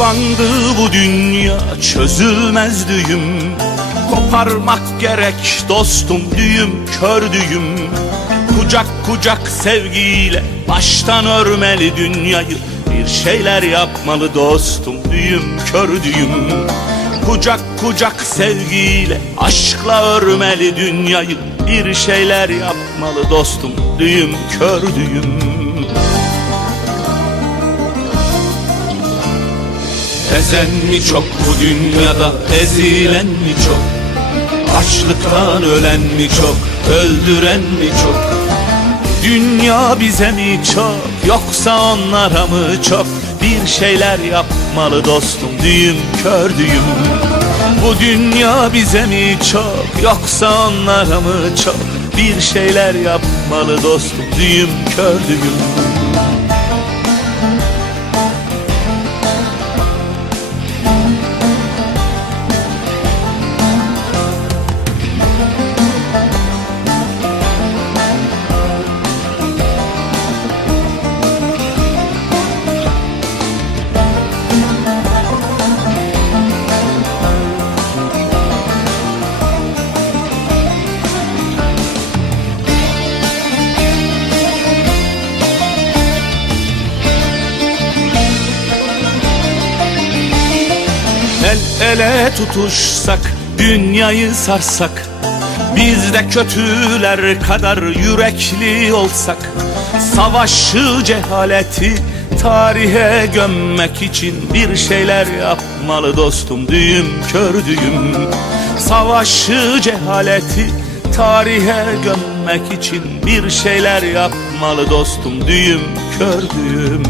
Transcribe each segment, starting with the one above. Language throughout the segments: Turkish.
Dolandı bu dünya çözülmez düğüm Koparmak gerek dostum düğüm kör düğüm. Kucak kucak sevgiyle baştan örmeli dünyayı. Bir şeyler yapmalı dostum düğüm kör düğüm. Kucak kucak sevgiyle aşkla örmeli dünyayı. Bir şeyler yapmalı dostum düğüm kör düğüm Ezen mi çok bu dünyada? Ezilen mi çok? Açlıktan ölen mi çok? Öldüren mi çok? Dünya bize mi çok? Yoksa onlara mı çok? Bir şeyler yapmalı dostum düğüm kör düğüm. Bu dünya bize mi çok? Yoksa onlara mı çok? Bir şeyler yapmalı dostum düğüm kör düğüm El ele tutuşsak, dünyayı sarsak Biz de kötüler kadar yürekli olsak Savaşı cehaleti tarihe gömmek için Bir şeyler yapmalı dostum düğüm kör düğüm. Savaşı cehaleti tarihe gömmek için Bir şeyler yapmalı dostum düğüm kör düğüm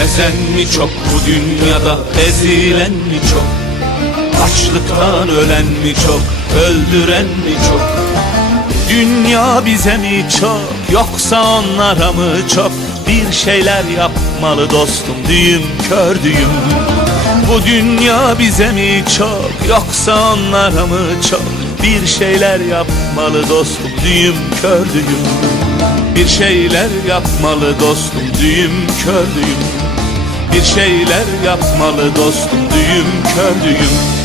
Ezen mi çok bu dünyada ezilen mi çok? Açlıktan ölen mi çok öldüren mi çok? Dünya bize mi çok yoksa onlara mı çok? Bir şeyler yapmalı dostum düğüm kör düğüm. Bu dünya bize mi çok yoksa onlara mı çok? Bir şeyler yapmalı dostum düğüm kör düğüm. Bir şeyler yapmalı dostum düğüm kör düğüm bir şeyler yapmalı dostum düğüm kör düğüm